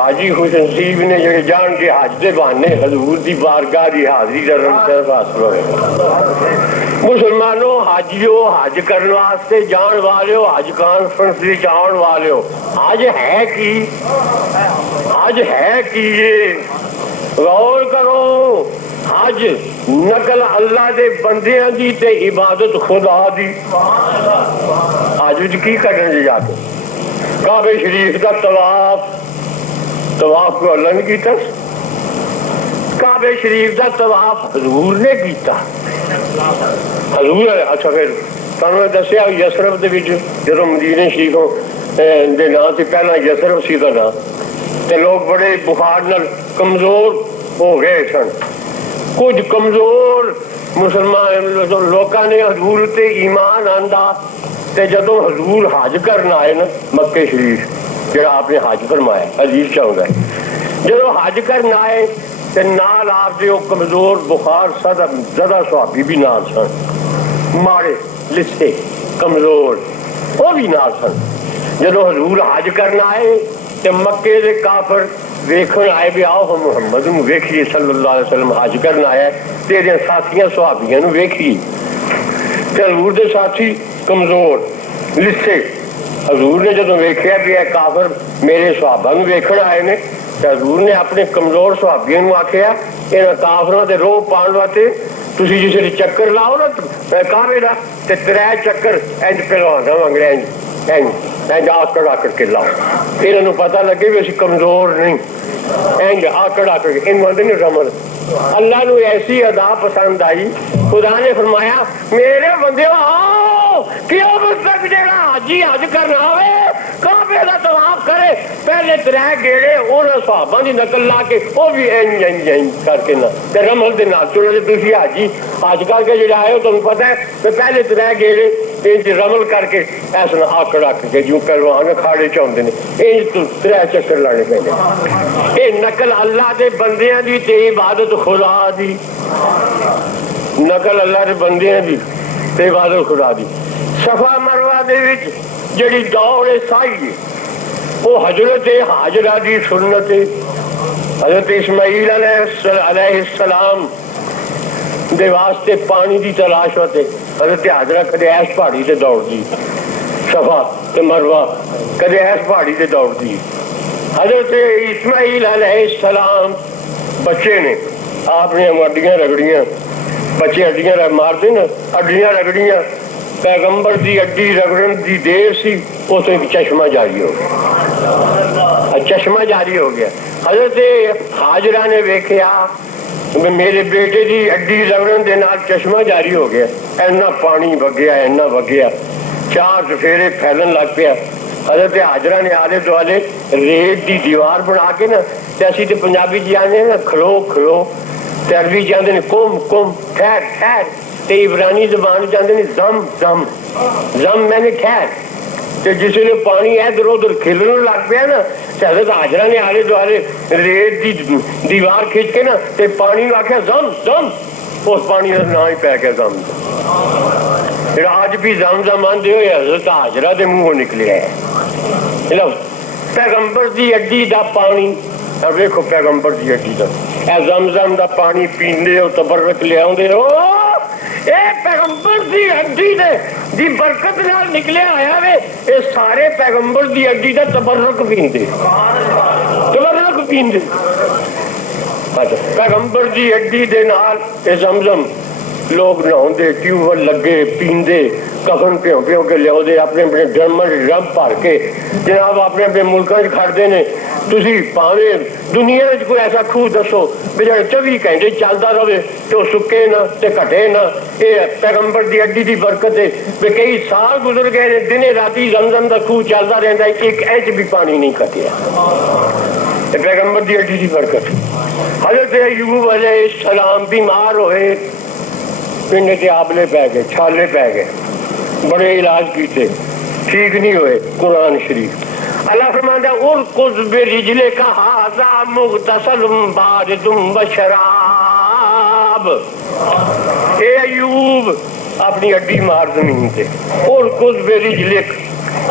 حاجی خوش نصیب نے جڑے جان کے حج دے بہانے حضور دی بارگاہ دی حاضری کرن صرف حاصل ہوئے. مسلمانوں حاجیو حج کرنے واسطے جان والےو حج کانفرنس وچ آن والےو حج ہے کی؟ حج ہے کی؟ یہ غور کرو. حج نقل اللہ دے بندیاں دی تے عبادت خدا دی. حج وچ کی کرن جا کے کعبے شریف دا طواف کو اللہ نے کیتا. کعبے شریف دا طواف حضور نے کیتا. حضور اچھا پھر تانوں دسیا یسرف دے وچ جدوں مدینے شریفوں دے نام سے پہلا یسرف سی دا نام تے لوگ بڑے بخار نال کمزور ہو گئے سن. کچھ کمزور مسلمان لوکاں نے حضور تے ایمان آندا تے جدوں حضور حج کرنا آئے نا مکے شریف جڑا آپ نے حج فرمایا عزیز چاہتا ہے جدوں حج کرنا آئے تے نال آپ دے او کمزور بخار زدہ صحابی بھی نال سن ماڑے لسے کمزور وہ بھی نال سن. جدوں حضور حج کرنا آئے تے مکے دے کافر ویکھن آئے بھی آؤ ہم محمد نو ویکھیے صلی اللہ علیہ وسلم حج کرنا آیا تیرے ساتھیاں صحابیاں نو ویکھیے. تے حضور دے ساتھی کمزور لسے حضور نے جدوں ویکھیا بھی اے کافر میرے صحابہ نو ویکھن آئے نے تے حضور نے اپنے کمزور صحابیاں نو آکھیا انہاں کافراں دے روح پاؤن واسطے تسی جسے چکر لاؤ نا کعبے دا تے 3 چکر انج پہلوانا انگریز انج آکڑ آکڑ کے لاؤ انہاں نو پتہ لگے بھی اسی کمزور نہیں. انج آکڑ آکڑ کے ان وندے رمل. اللہ نو ایسی ادا پسند آئی خدا نے فرمایا میرے بندیو آؤ قیامت تک جڑا حاجی حج کرنا ہوئے کعبے دا طواف کرے پہلے 3 گیڑے انہاں صحابہ دی نقل لا کے وہ بھی انج انج انج کر کے نہ تے رمل دے نال چلے تسی حاجی حج کر کے جڑا آئے ہو تمہیں پتہ ہے کہ پہلے 3 گیڑے انج رمل کر کے ایسا آکڑ آکڑ کے جو کروان کھاڑے چاہتے ہیں انج تو 3 چکر لانے پہلے. یہ نقل اللہ دے بندیاں دی تے عبادت خدا دی. نقل اللہ دے بندیاں دی تے عبادت خدا دی. صفا مروہ دے وچ جڑی دوڑ سائی ہے وہ حضرت حاجرہ دی سنت ہے. حضرت اسماعیل علیہ السلام دے واسطے پانی دی تلاش ہوتے حضرت حاجرہ کدے ایس پہاڑی تے دوڑ دی صفا تے مروہ کدے ایس پہاڑی تے دوڑ دی. حضرت اسماعیل علیہ السلام بچے نے آپ نے ہڈیاں رگڑیاں بچے ہڈیاں مارتے نا ہڈیاں رگڑیاں پیغمبر دی ہڈی رگڑن دی دیر سی اس ایک چشمہ جاری ہو گیا. چشمہ جاری ہو گیا. حضرت حاجرہ نے ویکھیا میرے بیٹے دی ہڈی رگڑن دے نال چشمہ جاری ہو گیا. اینا پانی وگیا اینا وگیا 4 چفیرے پھیلن لگ پیا. حضرت حاجرہ نے آلے دوالے ریت دی دیوار بنا کے نا تے اسی تے پنجابی جی آنے نا کھلو کھلو تے عربی جاندے نے کم کم ٹھہر ٹھہر تے عبرانی زبان جاندے نے زم زم زم میں نے ٹھہر. تے جس نے پانی ادھر ادھر کھلن لگ پیا نا تے حضرت حاجرہ نے آلے دوالے ریت دی دیوار کھینچ کے نا تے پانی نو آکھیا زم زم. اس پانی کا نام ہی پی گیا زم. آج بھی زم زم آندے ہوئے حضرت حاجرہ دے منہ نکلے ہے. پیغمبر دی ہڈی دا پانی ویکھو پیغمبر دی ہڈی دا اے زمزم دا پانی پیندے ہو تبرک لے آندے ہو اے پیغمبر دی ہڈی دے دی برکت نال نکلے آیا وے اے سارے پیغمبر دی ہڈی دا تبرک پیندے تبرک پیندے. پیغمبر دی ہڈی دے نال اے زمزم لوگ نہاؤندے ٹیوبل لگے پیندے کفن پیوں پیوں کے لیا دے اپنے اپنے ڈرمر رم پھر کے جناب اپنے اپنے ملکوں کھڑتے ہیں. تسی پاوے دنیا میں کوئی ایسا خوہ دسو بھی جڑے 24 گھنٹے چلتا رہے تو سکے نہ تے گھٹے نہ. یہ پیغمبر دی ہڈی دی برکت ہے بھی کئی سال گزر گئے دنے راتی زمزم دا خوہ چلتا رہتا ہے 1 انچ بھی پانی نہیں کٹیا. پیغمبر دی ہڈی دی برکت. حضرت ایوب علیہ السلام بیمار ہوئے پنڈ کے آبلے پہ گئے چھالے پہ گئے بڑے علاج کیتے ٹھیک نہیں ہوئے. قرآن شریف اللہ فرماتا ارکض برجلک ھذا مغتسل بارد وشراب. اے ایوب اپنی ہڈی مار زمین تے ارکض برجلک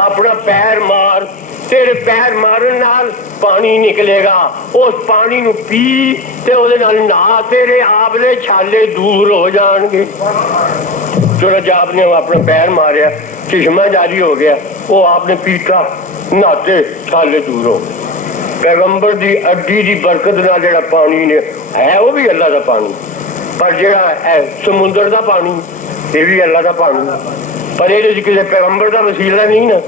اپنا پیر مار تیرے پیر مارن نال پانی نکلے گا، اس پانی نو پی تے او دے نال نہا، تیرے آبلے چھالے دور ہو جان گے۔ چنانچہ آپ نے اپنا پیر ماریا، چشمہ جاری ہو گیا، وہ آپ نے پیتا، نہاتے، چھالے دور ہو گئے۔ پیغمبر دی اڈی دی برکت نال جڑا پانی نے ہے وہ بھی اللہ دا پانی، پر جڑا ہے سمندر دا پانی یہ بھی اللہ دا پانی، پر یہ کسی پیغمبر دا وسیلہ نہیں نا۔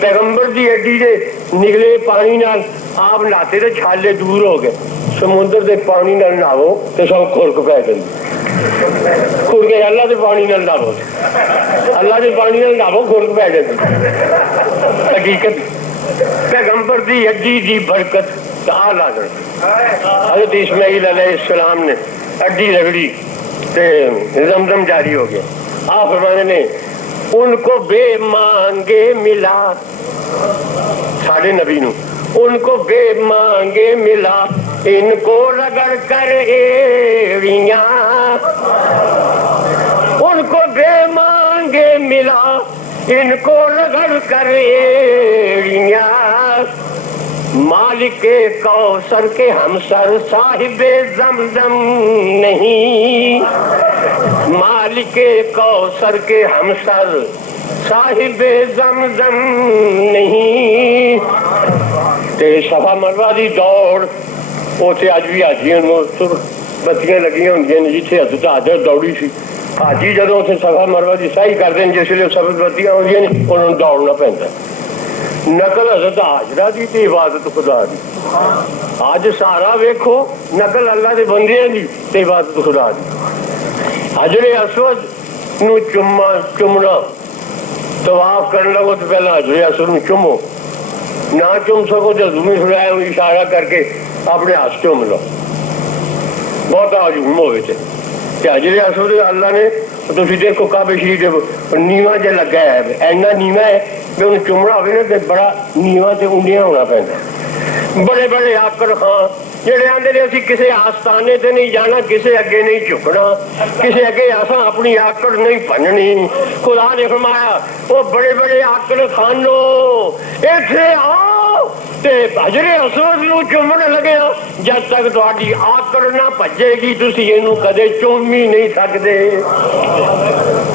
پیغمبر دی اڈی دے نکلے پانی نال آپ نہاتے تے چھالے دور ہو گئے۔ سمندر دے پانی نال نہاو تے سب خرک پی جاندی، خرک اللہ دے پانی نال نہاو، اللہ دے پانی نال نہاو خرک پی جاندی۔ حقیقت پیغمبر دی اڈی دی برکت آل حضرت حضرت اسماعیل علیہ السلام نے اڈی رگڑی تے زمزم جاری ہو گیا۔ آپ فرمانے نے ان کو بے مانگے ملا، ساڑھے نبی نو ان کو بے مانگے ملا، ان کو رگڑ کر ایڑیاں، ان کو بے مانگے ملا، ان کو رگڑ کر ایڑیاں، مالک کوثر کے ہمسر صاحب زمزم نہیں، مالک کوثر کے ہمسر صاحب زمزم نہیں۔ تے صفا مروا دی دوڑ اوتھے اج بھی حاجیاں نوں بتیاں لگیاں ہوندیاں نے، جتھے حضرت حاجر دوڑی سی، حاجی جدوں اوتھے صفا مروا دی سعی کردے ہیں، جس لیے سبز بتیاں ہوندیاں نے انہوں نے دوڑنا پیندا۔ نقل حضرت حاجرہ دی تے عبادت خدا دی، اج سارا ویکھو نقل اللہ دے بندیاں دی تے عبادت خدا دی۔ حجر اسود نو چومنا، طواف کرنے لگو تو پہلا حجر اسود نو چومو، نہ چوم سکو تو زمین سڑائے اشارہ کر کے اپنے ہاتھ چوم لو، بہت ہجوم ہوئے تھے۔ حجر اسود اللہ نے تو دیکھو کعبہ شریف نیواں جہ لگا ہے، اینا نیواں ہے کہ انہیں چومنا ہوئے نا تو بڑا نیواں تے انڈیاں ہونا پہنتا۔ بڑے بڑے آکر خان جڑے آندے نے اسی کسے آستانے تے نہیں جانا، کسے اگے نہیں جھکنا، کسے اگے اساں اپنی آکڑ نہیں بننی۔ خدا نے فرمایا وہ بڑے بڑے آکڑ خانوں ایتھے آؤ تے حجر اسود نو چومن لگے، جب تک تہاڈی آکڑ نہ بھجے گی تسی اینو کدے چوم ہی نہیں سکدے۔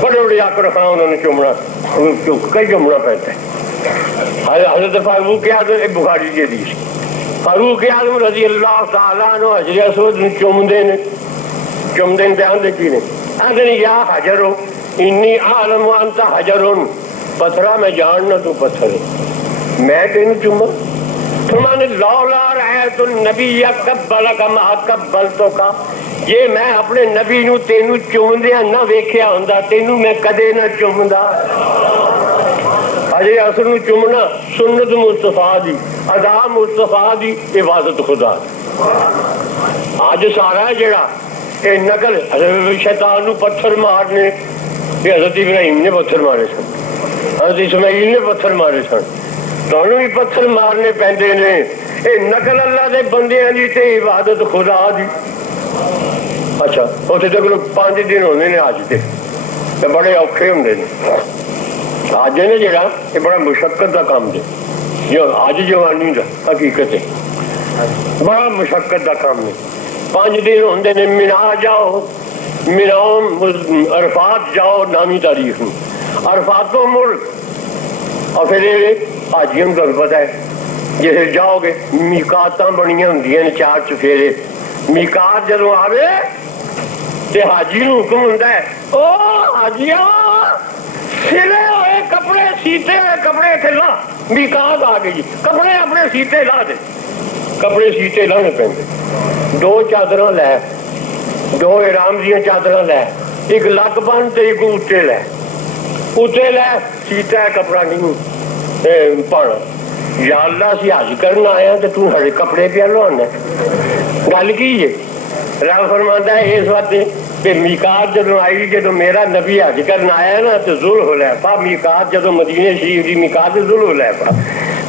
بڑے بڑے آکڑ خان انہوں نے چومنا، کئی چومنا پہنتا ہے۔ حضرت فاروق اعظم، بخاری کی حدیث، فاروق اعظم رضی اللہ تعالیٰ عنہ حجر اسود نو چومدے نے تے آندے کی نے، آندے نے یا حجر انی عالم وانت حجر، پتھرا میں جاننا تو پتھر ہے، میں تینوں چوما۔ فرمانے لولا رأیت النبی قبلک ما قبلتک، یہ میں اپنے نبی نو تینوں چومدیا نہ ویکھیا ہوندا تینوں میں کدے نہ چومدا۔ حجر اسود نو چومنا سنت مصطفیٰ دی، ادا مصطفیٰ دی، عبادت خدا دی۔ آج سارا جڑا یہ نقل شیطان نو پتھر مارنے، یہ حضرت ابراہیم نے پتھر مارے سن، حضرت اسماعیل نے پتھر مارے سن، دونوں بھی پتھر مارنے پیندے نے۔ یہ نقل اللہ دے بندیاں دی تے عبادت خدا دی۔ اچھا اتنے تک 5 دن ہوندے نے اج تے بڑے اوکھے ہوندے نے۔ اج نے جڑا یہ بڑا مشقت دا کام ہے، جو اج جوانی دا حقیقت ہے، بڑا مشقت دا کام ہے۔ 5 دن ہوندے نے، مینا جاؤ، مینا عرفات جاؤ، نامی تاریخ میں عرفاتوں مڑ، اور پھر حاجیوں کو پتہ ہے جیسے جاؤ گے میقاتاں بنیاں ہوندیاں نے 4 چفیرے، میقات جدوں آوے تے حاجی نو حکم ہوندا ہے او حاجیاں سلے ہوئے کپڑے، سیتے ہوئے کپڑے اتنے لا، میقات آ گئی، کپڑے اپنے سیتے لا دے، کپڑے سیتے لانے پہنتے، 2 چادراں لے، 2 احرام دیاں چادراں لے، ایک لک بن تے ایک اُتے لے، اُتے لے سیتا ہے کپڑا نہیں پانا۔ یا اللہ سی حج کرنا آیا تو تو سارے کپڑے پہ لوانا، گل کی ہے؟ رب فرماتا ہے اس وقت کہ میقات جدوں آئی، جدوں میرا نبی حج کرنا آیا نا تو ذوالحلیفہ میقات، جدوں مدینے شریف دی میقات ذوالحلیفہ،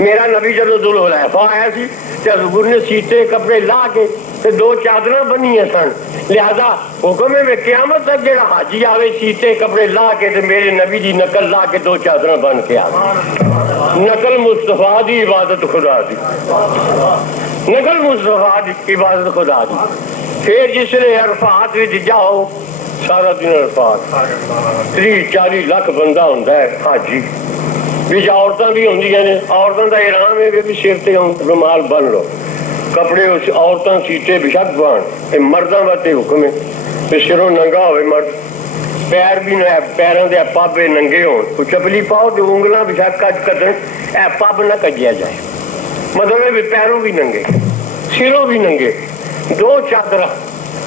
میرا نبی جدوں ذوالحلیفہ آیا سی تے حضور نے سیتے کپڑے لا کے تے 2 چادراں بنیاں سن، لہذا حکم ہے قیامت تک جڑا حاجی آوے سیتے کپڑے لا کے تے میرے نبی دی نقل لا کے 2 چادراں بن کے آوے۔ نقل مصطفیٰ دی عبادت خدا دی، نقل مصطفیٰ دی عبادت خدا دی. پھر جس نے عرفات وچ جاؤ سارا دن عرفات 30-40 لاکھ بندہ ہوتا ہے حاجی. بچ عورتیں بھی ہوندیاں نے، عورتوں کا احرام ہے بھی سر تے رومال بن لو، کپڑے عورتیں سیٹے بشک بان. مردوں واسطے حکم ہے کہ سروں ننگا ہوئے مرد، پیر بھی نہ پیروں دے پب ننگے ہون، چپلی پاؤ تو انگلاں بشک کج کٹن، اے پب نہ کجیا جائے. مطلب ہے پیروں بھی ننگے سروں بھی ننگے، 2 چادر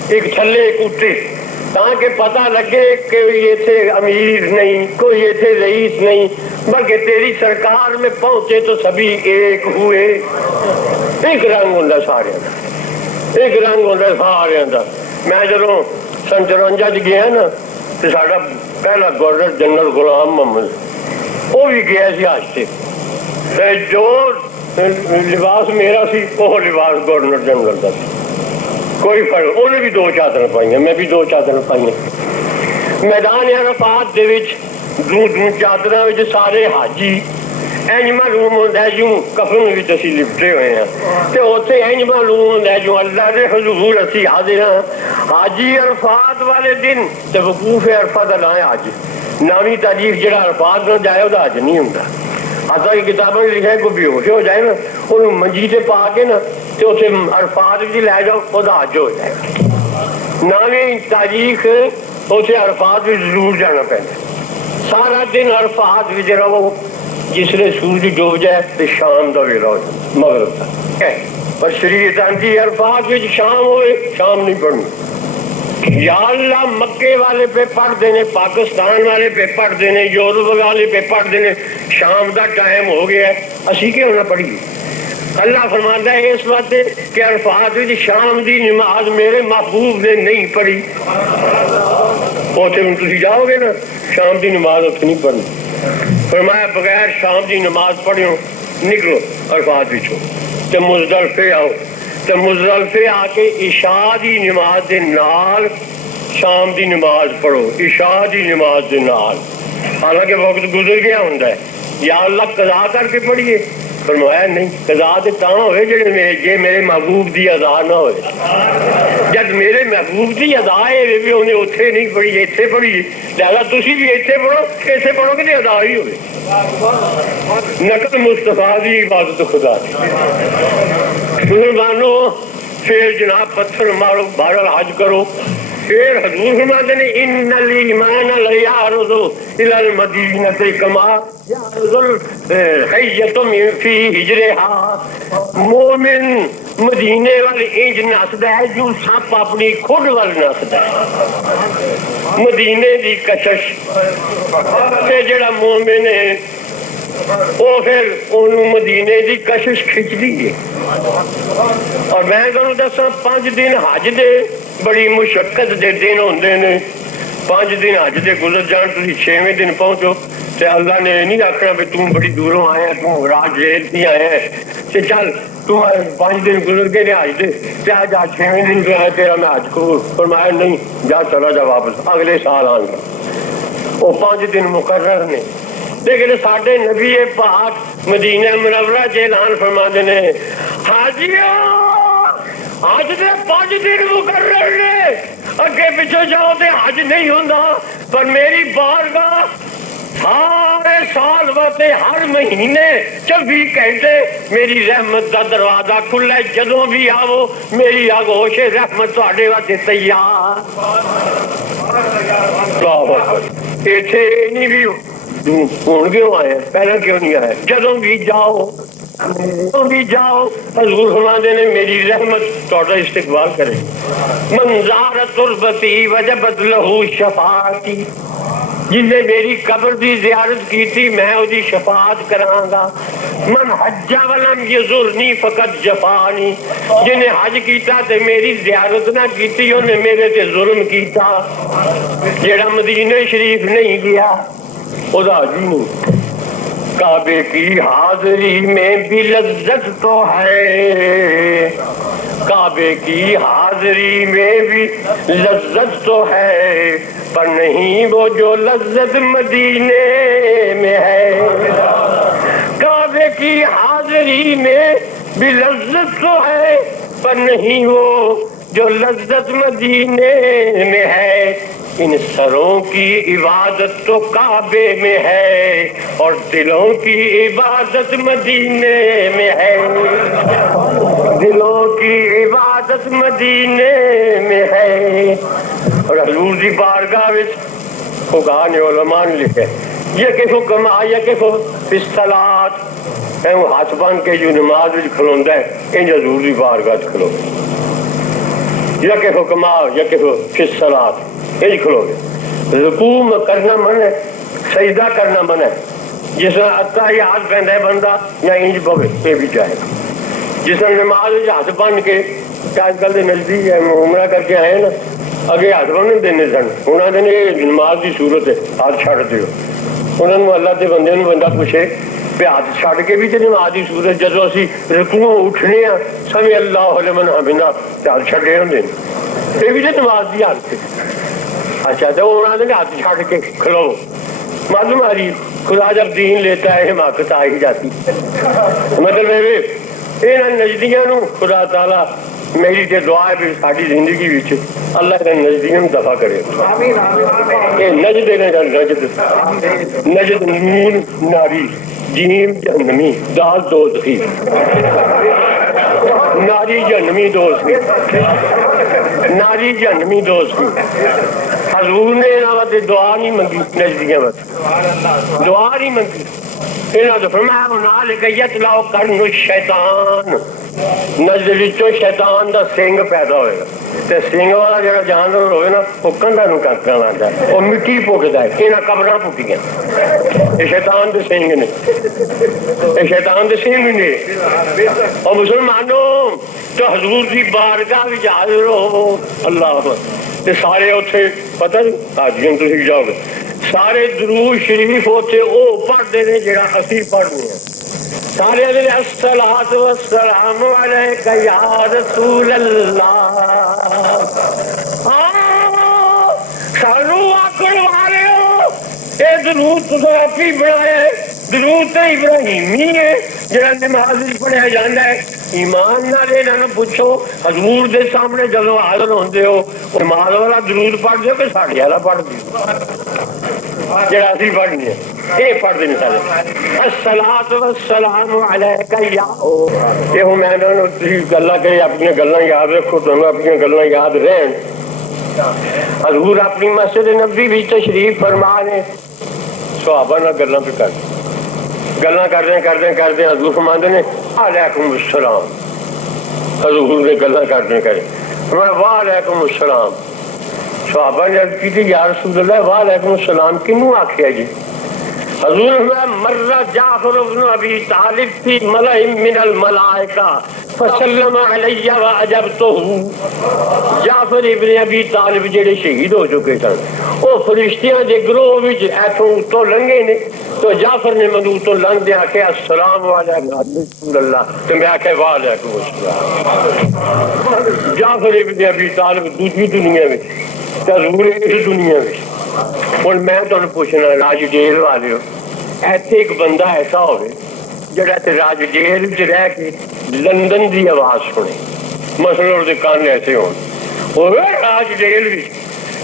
ایک تھلے ایک اوتے، تاکہ پتہ لگے کہ یہ تھے امیر نہیں، کوئی یہ تھے رئیس نہیں، بلکہ تیری سرکار میں پہنچے تو سبھی ایک ہوئے. ایک رنگ ہوتا سارے کا، ایک رنگ ہوتا سارے کا. میں جدوں سن 54 گیا نا تو ساڈا پہلا گورنر جنرل غلام محمد وہ بھی گیا سی حج سے، جو لباس میرا سی وہ لباس گورنر جنرل کا سی، کوئی فرق. انہیں بھی 2 چادر پائی، میں بھی 2 چادر پائی. میدان عرفات دے وچ 2 چادراں وچ سارے حاجی اینج معلوم ہوندا ہے جوں کفن وچ اسی لپٹے ہوئے ہیں، تے اوتھے اینج معلوم ہوندا ہے جوں اللہ دے حضور اسی حاضر ہاں. حاجی عرفات والے دن تے وقوف عرفہ دا نام ہے حج. نامی تاریخ جڑا عرفات نہ جائے وہ حج نہیں ہوندا. حتیٰ کہ کتابوں میں لکھا ہے کوئی بے ہوش ہو جائے نا انہوں منجی سے پا کے نا تو اسے عرفات بھی لے جاؤ خدا حج ہو جائے. نامی تاریخ اسے عرفات بھی ضرور جانا پہنا. سارا دن عرفات بھی رہو، جس نے سورج ڈوب جائے تو شام کا ویلا ہو جائے مغرب کا. پر شریعت آتی عرفات بھی شام ہوئے شام نہیں پڑھنی. یا اللہ مکے والے پہ پڑھ دینے، پاکستان والے پہ پڑھ دینے، یورپ والے پہ پڑھ دینے شام کا ٹائم ہو گیا ہے، اسی کیوں نہ پڑھیے. اللہ فرماتا ہے اس بات کہ عرفات میں شام دی نماز میرے محبوب نے نہیں پڑھی. اتنے تھی جاؤ گے نا شام دی نماز اتنے نہیں پڑھنی. فرمایا بغیر شام دی نماز پڑھو نکلو عرفات وچوں تے مزدلفے آؤ، تے مزدلفے آ کے عشاء دی نماز دے نال شام دی نماز پڑھو، عشاء دی نماز دے نال. حالانکہ وقت گزر گیا ہوندا ہے. یا اللہ قضا کر کے پڑھیے. فرمایا نہیں، قضا تے تاں ہوئے جے میرے محبوب دی ادا نہ ہوئے. جب میرے محبوب دی ادا ہے بھی انہیں اتنے نہیں پڑھی اتنے پڑھی، لہٰذا تسی بھی اتنے پڑھو، اتنے پڑھو کہ ادا ہی ہوئے. نقل مصطفیٰ دی عبادت خدا دی. مسلمانوں پھر جناب پتھر مارو بہرحال حج کرو. پھر حضور فرماتے ہیں ان الایمان لیعرض الی المدینۃ کما یعرض الحیۃ فی ہجرہا. مومن مدینے وال انج نسدا ہے جو سپ اپنی کھڈ وال نسدا ہے. مدینے دی کشش تے جڑا مومن ہے وہ پھر انہوں مدینے دی کشش کھچدی ہے. اور میں تمہیں دساں 5 دن حج دے بڑی مشقت دے دن ہوندے نے. 5 دن حج دے گزر جان تسی 6ویں دن پہنچو تے اللہ نے نہیں آخنا بھی تم بڑی دوروں آیا تم راج ریل نہیں آیا تے چل تم 5 دن گزر کے حج دے تے آج 6ویں دن جو ہے تیرا میں حج کروں. فرمایا نہیں جا چلا جا واپس اگلے سال آن گا. وہ 5 دن مقرر نے. لیکن ساڈے نبی پاک مدینہ منورہ چ اعلان فرماندے نے حاجیو حج دے 5 دن مقرر نے، اگے پیچھے جاؤ تے حج نہیں ہوندا. پر میری بارگاہ سارے سال واسطے ہر مہینے 24 گھنٹے میری رحمت دا دروازہ کھلا ہے. جدوں بھی آو میری آگوش رحمت تواڈے واسطے تیار. ایتھے نہیں بھی ہوں کیوں آئے پہلے کیوں نہیں آئے. جدوں بھی جاؤ حضور فرماندے نے میری رحمت تہاڈا استقبال کرے. من زار تربتی وجبت لہو شفاعتی. جن نے میری قبر دی زیارت کی تھی میں وہی شفاعت کراں گا. من حج ولم یزرنی فقط جفانی. جن نے حج کیتا تے میری زیارت نہ کیتی انہیں میرے تے ظلم کیتا. جیڑا مدینہ شریف نہیں گیا خدا جی نہیں. کعبے کی حاضری میں بھی لذت تو ہے، کعبے کی حاضری میں بھی لذت تو ہے، پر نہیں وہ جو لذت مدینے میں ہے. کی حاضری میں بھی لذت تو ہے پر نہیں وہ جو لذت مدینے میں ہے. ان سروں کی عبادت تو کعبے میں ہے اور دلوں کی عبادت مدینے میں ہے. دلوں کی عبادت مدینے میں ہے. اور حضور دی بارگاہ وچ فقہاء نے علماء نے لکھے یقف کما یقف فی الصلاۃ، وہ ہاتھ باندھ کے جو نماز وچ کھلوندا ہے انج حضور دی بارگاہ وچ کھلو یقف کما یقف فی الصلاۃ، انج کھلو گے. رکوع کرنا من ہے، سجدہ کرنا من ہے. جس طرح اتحیات پہندا ہے بندہ یا انج پوے یہ بھی جائے گا. جس طرح نماز وچ ہاتھ باندھ کے آج کل دے نزدیک ہے عمرہ کر کے آئے نا، اگے ہاتھ بننے دینے سن، انہوں نے یہ نماز کی صورت ہے ہاتھ چھڑ دیو. انہوں نے اللہ کے بندے بندہ پوچھے پہ ہاتھ چھڑ کے بھی تو نماز کی صورت جدو اسی رکوعوں اٹھنے ہاں سمع اللہ لمن حمدہ ہاتھ چھڑے ہوندے یہ بھی تو نماز کی حالت ہے. اچھا تو انہوں نے ہاتھ چھڑ کے کھلو. معلوم آ رہی خدا جب دین لیتا ہے حماقت آ ہی جاتی. مطلب یہاں نزدیکوں نو خدا تعالیٰ میری تے دعا ہے بھی ساری زندگی وچ اللہ کے نزدیکوں دفع کرے. یہ نجد ہے نجد، نجد نون ناری جیم جہنمی دال دوزخی، ناری جہنمی دوزخی، ناری جہنمی دوزخی. حضور نے انہاں دعا نہیں منگی، نزدیکوں بس دعا نہیں منگی. انہاں تو فرمایا ہنالک یطلع قرن الشیطان، نزد وچوں شیطان دا سنگ پیدا ہوئے گا. تے سنگ والا جڑا جانور ہوئے نا وہ کنڈا نو کنکا لاتا ہے، وہ مٹی پوکتا ہے. انہاں قبراں پٹیاں یہ شیطان دے سنگ نے، یہ شیطان دے سنگ نے. اور مسلمانوں تو حضور دی بارگاہ وچ حاضر ہو اللہ تے سارے اتنے پتہ حاجیوں تسی جاؤ گے سارے درود شریف اتنے وہ پڑھتے ہیں جڑا اسی پڑھنے ہیں. سارے الصلاۃ والسلام علیک یا رسول اللہ. سانو آکڑ والے ہو یہ درود تو آپ ہی بنایا ہے. درود تو ابراہیمی ہے جڑا نماز پڑھیا جاتا ہے. ایمان نال انہاں پوچھو حضور دے سامنے جدو حاضر ہوندے ہو نماز والا درود پڑھ دیو کہ ساڈے والا پڑھ دیو جڑا اسی پڑھنی ہے یہ پڑھ دیں سارے الصلاۃ والسلام علیک یا. یہ ہوں میں گلا کہ اپنی گلاں یاد رکھو تو اپنی گلاں یاد رہن. حضور اپنی مسجد نبوی بھی تشریف فرما نے صحابہ نہ گلاں پہ کر گلاں کرتے حضور فرماندے نے علیکم السلام. حضور نے گلاں کرتے وعلیکم السلام. صحابہ نے عرض کی تھی یا رسول اللہ وعلیکم السلام کنوں آکھیا جی؟ حضور میں مر جعفر بن ابی طالب فی ملأ من الملائکہ فسلم علی وعجبتہ. جعفر ابن ابی طالب جڑے شہید ہو چکے سن وہ فرشتیاں دے گروہ وچ ایتھوں تو لنگے نے تو جعفر نے مدو تو لنگ دے آکھے السلام علیکم رسول اللہ تو میں آکھے وعلیکم السلام. جعفر ابن ابی طالب دوسری دنیا میں حضور اس دنیا میں. اور میں تمہیں پوچھنا راج جیل والے ہو ایتھے ایک بندہ ایسا ہوئے جڑا راج جیل رہ کے لندن دی آواز سنے مثلا اس کان ایسے ہوئے راج جیل بھی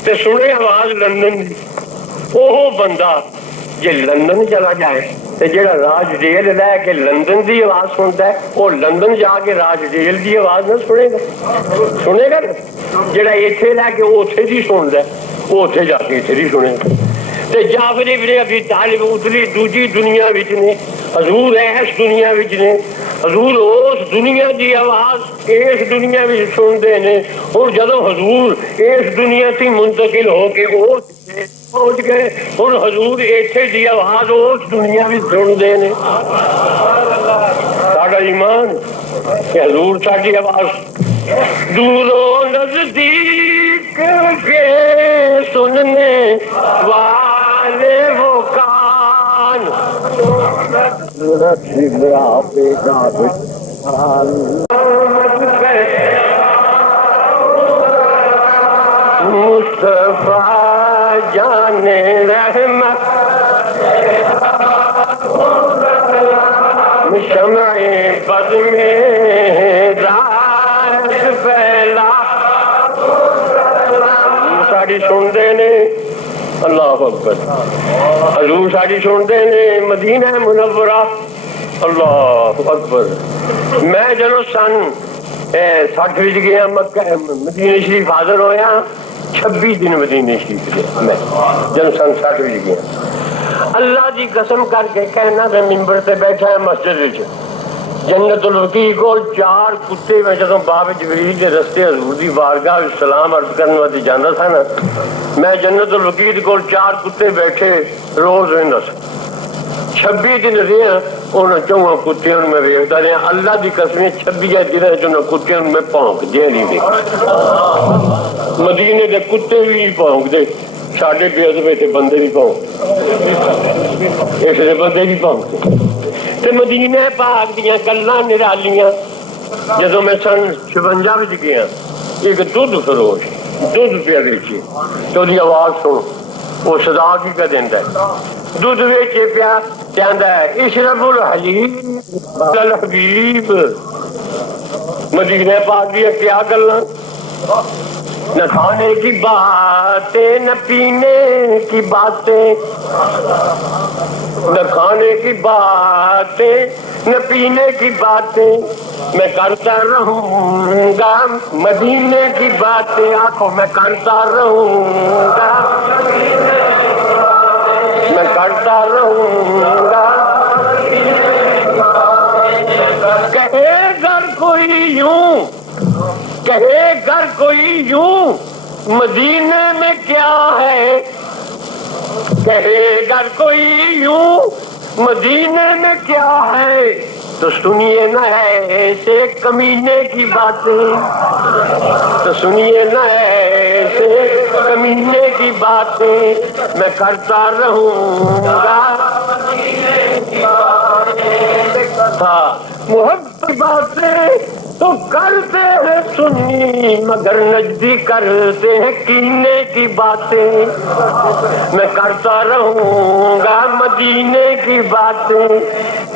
تے سنے آواز لندن دی. وہ بندہ جی لندن چلا جائے تو جڑا راج جیل رہ کے لندن دی آواز سنتا ہے وہ لندن جا کے راج جیل دی آواز نہ سنے گا نا. جڑا اتنے رہ کے وہ اتنے دی سنتا ہے وہ اتنے جا کے اتنے ہی سنے. تے جعفر ابن ابی طالب اتلی دوجی دنیا وچ نے حضور اس دنیا وچ نے. حضور اس دنیا دی آواز اس دنیا وچ سنتے ہیں. اور جدو حضور اس دنیا سے منتقل ہو کے پہنچ گئے ہوں حضور اتنے دی آواز اس دنیا وچ سنتے ہیں. ساڈا ایمان کہ حضور ساری آواز دوروں نزدیک کے سننے والے وہ کان مصطفیٰ جان رحمت شمع بد میں رات پہلا ساڑی سنتے نے اللہ اکبر حضور ساڑی سنتے نے مدینہ منورہ اللہ اکبر میں جنو سن 60 وچ گیا مکہ مدینہ شریف حاضر ہویا 26 دن مدینہ شریف گیا میں جنو سن 60 وچ گیا اللہ دی قسم کر کے کہنا میں ممبر تے بیٹھا ہے مسجد وچ جنت الوقیع کول 4 کتے میں جدوں باب جبریل دے رستے حضور دی بارگاہ وچ سلام عرض کرنے واسطے جاندا تھا نا میں جنت الوقیع کول 4 کتے بیٹھے روز رہندا سی 26 دن رہا انہوں چوہاں کتیاں میں ویکھدا رہا اللہ دی قسم 26 دن چوہاں کتیاں میں پونک دے نہیں ویکھ مدینے دے کتے بھی پونک دے ساڈے بے ادب تے بندے بھی پونک اس دے بندے بھی پونک تے مدینے پاک دیاں گلاں نرالیاں جدوں میں سن 56 وچ گیا ایک دودھ فروش دودھ پیا ویچے تو دی آواز سن وہ صدا کی کہہ دیندا ہے دودھ ویچے پیا کہندا ہے اشرب الحلیب الحبیب مدینے پاک دی کیا گلاں نہ کھانے کی باتیں نہ پینے کی باتیں نہ کھانے کی باتیں نہ پینے کی باتیں میں کرتا رہوں گا مدینے کی باتیں آنکھوں میں کرتا رہوں گا میں کرتا رہوں گا کہے گر کوئی یوں کہے گر کوئی یوں مدینے میں کیا ہے کہے گر کوئی یوں مدینے میں کیا ہے تو سنیے نہ ایسے کمینے کی باتیں تو سنیے نہ ایسے کمینے کی باتیں میں کرتا رہوں گا محبت باتیں تو کرتے ہیں سنی مگر نجدی کرتے ہیں کینے کی باتیں میں کرتا رہوں گا مدینے کی باتیں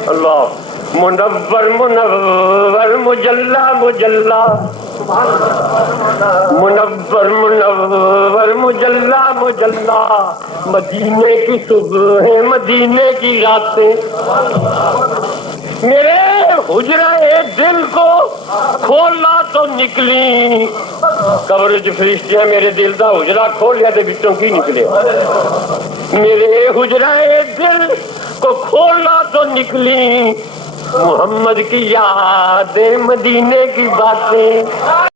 اللہ منور منور مجلہ مجلہ منور منور مجلہ مجلہ مدینے کی صبح مدینے کی راتیں میرے حجرہ دل کو کھولا تو نکلی قبر جو فرشتیاں میرے دل دا حجرہ کھولیا دے بچوں کی نکلے میرے حجرہ دل کو کھولا تو نکلی محمد کی یادیں مدینے کی باتیں